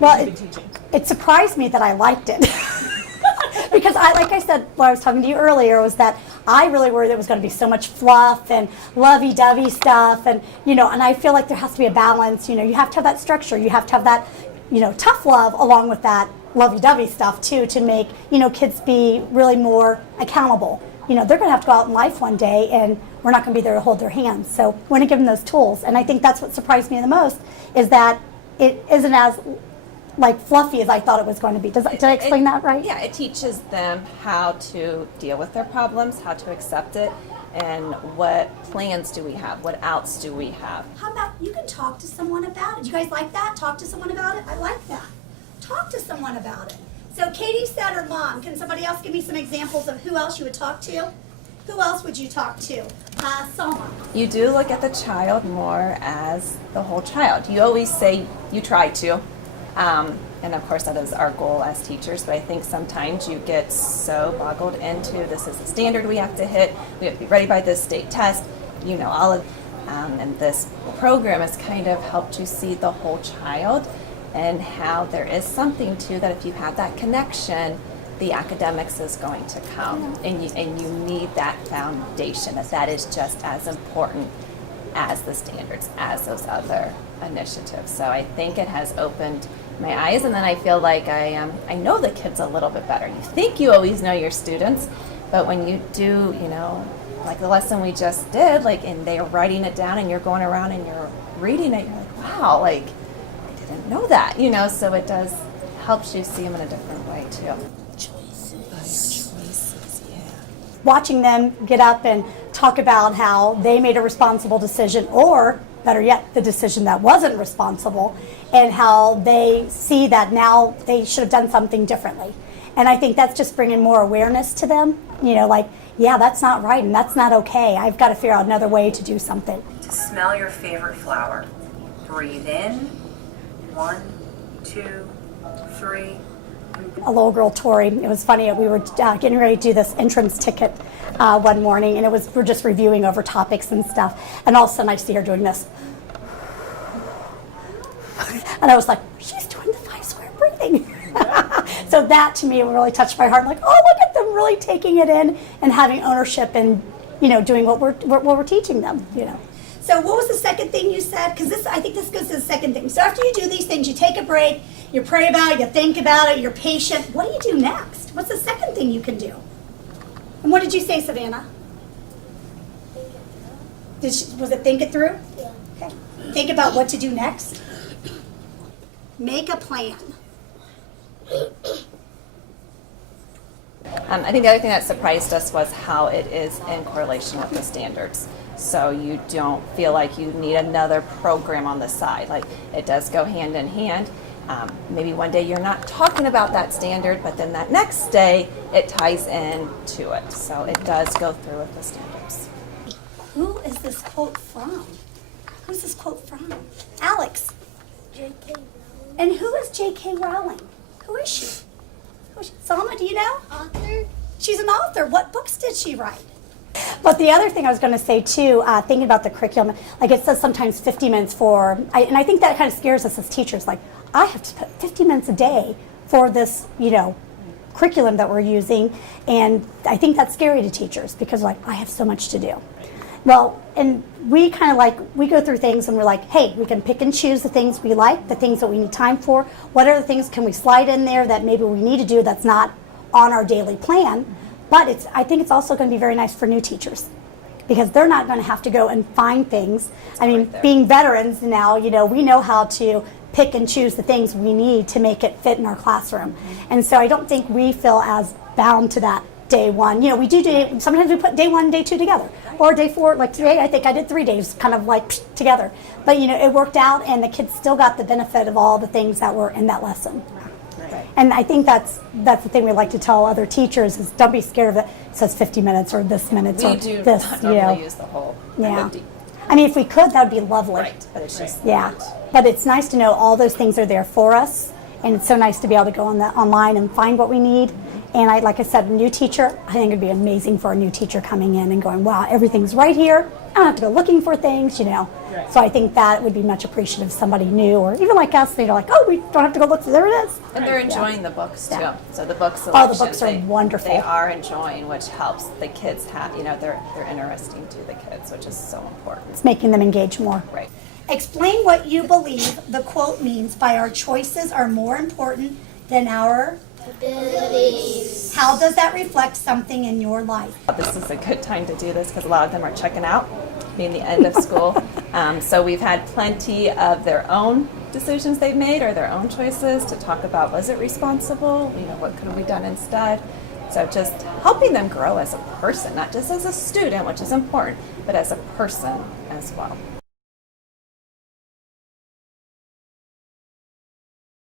Well, it surprised me that I liked it. Because like I said, when I was talking to you earlier, was that I really worried there was going to be so much fluff and lovey-dovey stuff, and and I feel like there has to be a balance. You have to have that structure. You have to have that, tough love along with that lovey-dovey stuff too, to make kids be really more accountable. They're going to have to go out in life one day, and we're not going to be there to hold their hands. So we're going to give them those tools, and I think that's what surprised me the most, is that it isn't as fluffy as I thought it was going to be. Did I explain that right? Yeah, it teaches them how to deal with their problems, how to accept it, and what plans do we have, what outs do we have. How about you can talk to someone about it? You guys like that? Talk to someone about it? I like that. Talk to someone about it. So Katie said her mom. Can somebody else give me some examples of who else you would talk to? Who else would you talk to? Selma. You do look at the child more as the whole child. You always say you try to. And of course that is our goal as teachers, but I think sometimes you get so boggled into this is the standard we have to hit, we have to be ready by this state test, all of, and this program has kind of helped you see the whole child and how there is something to that. If you have that connection, the academics is going to come, and you need that foundation, that is just as important as the standards, as those other initiatives. So I think it has opened my eyes, and then I feel like I know the kids a little bit better. You think you always know your students, but when you do, like the lesson we just did, and they're writing it down, and you're going around and you're reading it, you're like, wow, I didn't know that, so it does helps you see them in a different way too. Choices, yeah. Watching them get up and talk about how they made a responsible decision, or better yet, the decision that wasn't responsible, and how they see that now they should have done something differently. And I think that's just bringing more awareness to them, yeah, that's not right and that's not okay. I've got to figure out another way to do something. To smell your favorite flower. Breathe in. 1, 2, 3. A little girl, Tori, it was funny, we were getting ready to do this entrance ticket one morning, and we're just reviewing over topics and stuff, and all of a sudden I see her doing this. And I was like, she's doing the 5-square breathing. So that to me really touched my heart. I'm like, oh, look at them really taking it in and having ownership and doing what we're teaching them. So what was the second thing you said? Because I think this goes to the second thing. So after you do these things, you take a break, you pray about it, you think about it, you're patient. What do you do next? What's the second thing you can do? And what did you say, Savannah? Was it think it through? Yeah. Okay. Think about what to do next. Make a plan. I think the other thing that surprised us was how it is in correlation with the standards. So you don't feel like you need another program on the side. It does go hand in hand. Maybe one day you're not talking about that standard, but then that next day it ties in to it. So it does go through with the standards. Who is this quote from? Who's this quote from? Alex. J.K. Rowling. And who is J.K. Rowling? Who is she? Selma, do you know? Author. She's an author. What books did she write? But the other thing I was going to say too, thinking about the curriculum, it says sometimes 50 minutes and I think that kind of scares us as teachers. I have to put 50 minutes a day for this, curriculum that we're using, and I think that's scary to teachers because I have so much to do. Well, and we kind of we go through things and we're like, hey, we can pick and choose the things we like, the things that we need time for. What other things can we slide in there that maybe we need to do that's not on our daily plan? But I think it's also going to be very nice for new teachers because they're not going to have to go and find things. Being veterans now, we know how to pick and choose the things we need to make it fit in our classroom. And so I don't think we feel as bound to that day one. We do sometimes we put day 1 and day 2 together, or day 4. Like today, I think I did 3 days kind of together. But it worked out, and the kids still got the benefit of all the things that were in that lesson. Right. And I think that's the thing we like to tell other teachers is don't be scared of it. It says 50 minutes or this minutes or this. We do not normally use the whole 50. If we could, that would be lovely. Right, but it's just But it's nice to know all those things are there for us, and it's so nice to be able to go online and find what we need And like I said, a new teacher, I think it'd be amazing for a new teacher coming in and going, wow, everything's right here. I don't have to go looking for things, you know. Right. So I think that would be much appreciative of somebody new, or even like us, they're like, oh, we don't have to go look, there it is. And they're enjoying the books too. Yeah. So the book Oh, selection, the books are wonderful. They are enjoying, which helps the kids have, you know, they're interesting to the kids, which is so important. It's making them engage more. Right. Explain what you believe the quote means by our choices are more important than our abilities. How does that reflect something in your life? This is a good time to do this because a lot of them are checking out, being the end of school. So we've had plenty of their own decisions they've made or their own choices to talk about, was it responsible? You know, what could have we done instead? So just helping them grow as a person, not just as a student, which is important, but as a person as well.